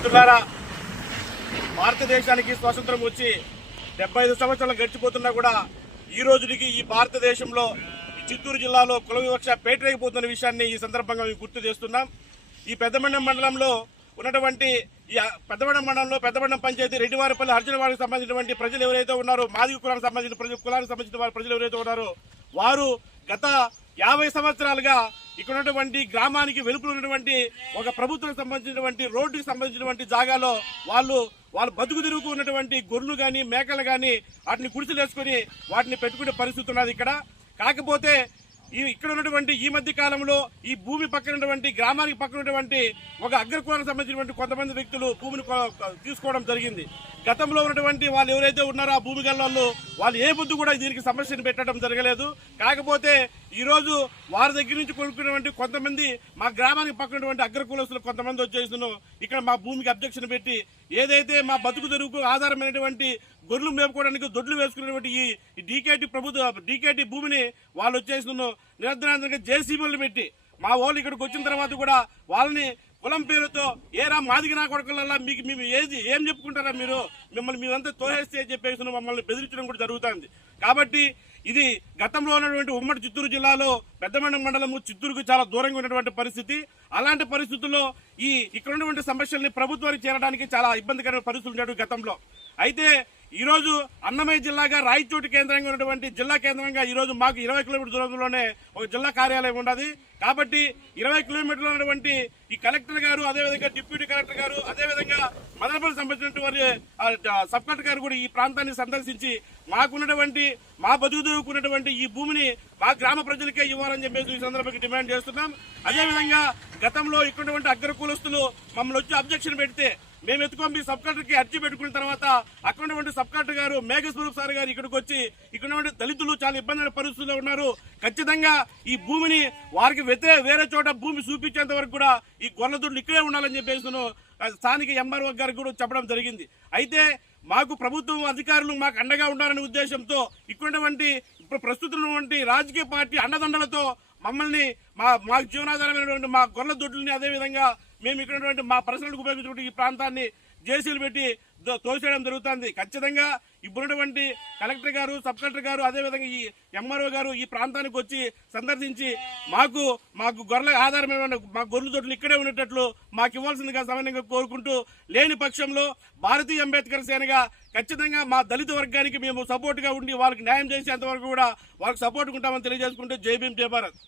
మిత్రులారా భారతదేశానికి స్వాతంత్రం వచ్చి డెబ్బై ఐదు సంవత్సరాలు గడిచిపోతున్నా కూడా ఈ రోజుకి ఈ భారతదేశంలో ఈ చిత్తూరు జిల్లాలో కుల వివక్ష పేటరేగిపోతున్న విషయాన్ని ఈ సందర్భంగా మేము గుర్తు చేస్తున్నాం. ఈ పెద్దమండం మండలంలో ఉన్నటువంటి ఈ పెద్దమండం మండలంలో పెద్దమండం పంచాయతీ రెడ్డివారిపల్లి హర్జనవాడికి సంబంధించినటువంటి ప్రజలు ఎవరైతే ఉన్నారో మాదిగ కులానికి సంబంధించిన ప్రజలు కులానికి సంబంధించిన వారి ప్రజలు ఎవరైతే ఉన్నారో వారు గత యాభై సంవత్సరాలుగా ఇక్కడ ఉన్నటువంటి గ్రామానికి వెలుపులు ఉన్నటువంటి ఒక ప్రభుత్వం సంబంధించినటువంటి రోడ్డుకి సంబంధించినటువంటి జాగాలో వాళ్ళు వాళ్ళు బతుకు తిరుగుతూ ఉన్నటువంటి గొర్రెలు కానీ మేకలు కానీ వాటిని గుడిసెలు వాటిని పెట్టుకునే పరిస్థితి ఉన్నది ఇక్కడ. కాకపోతే ఈ ఇక్కడ ఉన్నటువంటి ఈ మధ్య కాలంలో ఈ భూమి పక్కన ఉన్నటువంటి గ్రామానికి పక్కన ఉన్నటువంటి ఒక అగ్రకులానికి సంబంధించినటువంటి కొంతమంది వ్యక్తులు భూమిని తీసుకోవడం జరిగింది. గతంలో ఉన్నటువంటి వాళ్ళు ఎవరైతే ఉన్నారో ఆ భూమి గల్లలో వాళ్ళు ఏ ముద్దు కూడా దీనికి సమస్యను పెట్టడం జరగలేదు. కాకపోతే ఈరోజు వారి దగ్గర నుంచి కొనుక్కున్నటువంటి కొంతమంది మా గ్రామానికి పక్కనటువంటి అగ్రకులస్తులు కొంతమంది వచ్చేసిన ఇక్కడ మా భూమికి అబ్జెక్షన్ పెట్టి ఏదైతే మా బతుకు తెరువుకు ఆధారమైనటువంటి గొర్రెలు మేపుకోవడానికి దొడ్లు వేసుకున్నటువంటి ఈ డీకేటీ ప్రభుత్వ డీకేటీ భూమిని వాళ్ళు వచ్చేసిన నిరంతరంగా జేసీబీలు పెట్టి మా వాళ్ళు ఇక్కడికి వచ్చిన తర్వాత కూడా వాళ్ళని కులం పేరుతో ఏరా మాదిగి నా కొడుకులల్లా మీకు మేము ఏది ఏం చెప్పుకుంటారా మీరు? మిమ్మల్ని మీరంతా తోహేస్తే చెప్పేసి మమ్మల్ని బెదిరించడం కూడా జరుగుతుంది. కాబట్టి ఇది గతంలో ఉన్నటువంటి ఉమ్మడి చిత్తూరు జిల్లాలో పెద్దమండం మండలము చిత్తూరుకు చాలా దూరంగా ఉన్నటువంటి పరిస్థితి. అలాంటి పరిస్థితుల్లో ఈ ఇక్కడ ఉన్నటువంటి సమస్యల్ని ప్రభుత్వానికి చేరడానికి చాలా ఇబ్బందికరమైన పరిస్థితులు ఉండేవి గతంలో. అయితే ఈరోజు అన్నమయ్య జిల్లాగా రాయచోటి కేంద్రంగా ఉన్నటువంటి జిల్లా కేంద్రంగా ఈరోజు మాకు ఇరవై కిలోమీటర్ దూరంలోనే ఒక జిల్లా కార్యాలయం ఉన్నది. కాబట్టి ఇరవై కిలోమీటర్లు ఉన్నటువంటి ఈ కలెక్టర్ గారు అదేవిధంగా డిప్యూటీ కలెక్టర్ గారు అదేవిధంగా మదనపల్లి సంబంధించినటువంటి వారి సబ్ కలెక్టర్ గారు కూడా ఈ ప్రాంతాన్ని సందర్శించి మాకున్నటువంటి మా బతుకు దొరుకున్నటువంటి ఈ భూమిని మా గ్రామ ప్రజలకే ఇవ్వాలని చెప్పేసి ఈ సందర్భంగా డిమాండ్ చేస్తున్నాం. అదేవిధంగా గతంలో ఇక్కడ అగ్ర కులస్తులు మమ్మల్ని వచ్చి అబ్జెక్షన్ పెడితే మేము ఎత్తుకొని మీ సబ్ కలెక్టర్కి అర్జీ పెట్టుకున్న తర్వాత అక్కడ ఉన్నటువంటి సబ్ కలెక్టర్ గారు మేఘస్వరూప్ సార్ గారు ఇక్కడికి వచ్చి ఇక్కడ ఉన్నటువంటి దళితులు చాలా ఇబ్బంది పరిస్థితుల్లో ఉన్నారు. ఖచ్చితంగా ఈ భూమిని వారికి వ్యతిరే వేరే చోట భూమి చూపించేంత వరకు కూడా ఈ గొర్రెదుడ్లు ఇక్కడే ఉండాలని చెప్పేసి స్థానిక ఎంఆర్ఓ గారికి కూడా చెప్పడం జరిగింది. అయితే మాకు ప్రభుత్వం అధికారులు మాకు అండగా ఉండాలనే ఉద్దేశంతో ఇక్కడున్నటువంటి ఇప్పుడు ప్రస్తుతం రాజకీయ పార్టీ అండదండలతో మమ్మల్ని మా మాకు జీవనాధారమైనటువంటి మా గొర్రెల దొడ్లని అదేవిధంగా మేము ఇక్కడ ఉన్నటువంటి మా పరిసరాలకు ఉపయోగించినటువంటి ఈ ప్రాంతాన్ని జేసీలు పెట్టి తోసేయడం జరుగుతుంది. ఖచ్చితంగా ఇప్పుడున్నటువంటి కలెక్టర్ గారు సబ్ కలెక్టర్ గారు అదేవిధంగా ఈ ఎంఆర్ఓ గారు ఈ ప్రాంతానికి వచ్చి సందర్శించి మాకు మాకు గొర్రెల ఆధారమైన మా గొర్రెల తోటలు ఇక్కడే ఉండేటట్లు మాకు ఇవ్వాల్సిందిగా సమన్వయంగా కోరుకుంటూ లేని పక్షంలో భారతీయ అంబేద్కర్ సేనగా ఖచ్చితంగా మా దళిత వర్గానికి మేము సపోర్ట్గా ఉండి వాళ్ళకి న్యాయం చేసేంత వరకు కూడా వాళ్ళకి సపోర్ట్ ఉంటామని తెలియజేసుకుంటూ జై భీమ్ జై భారత్.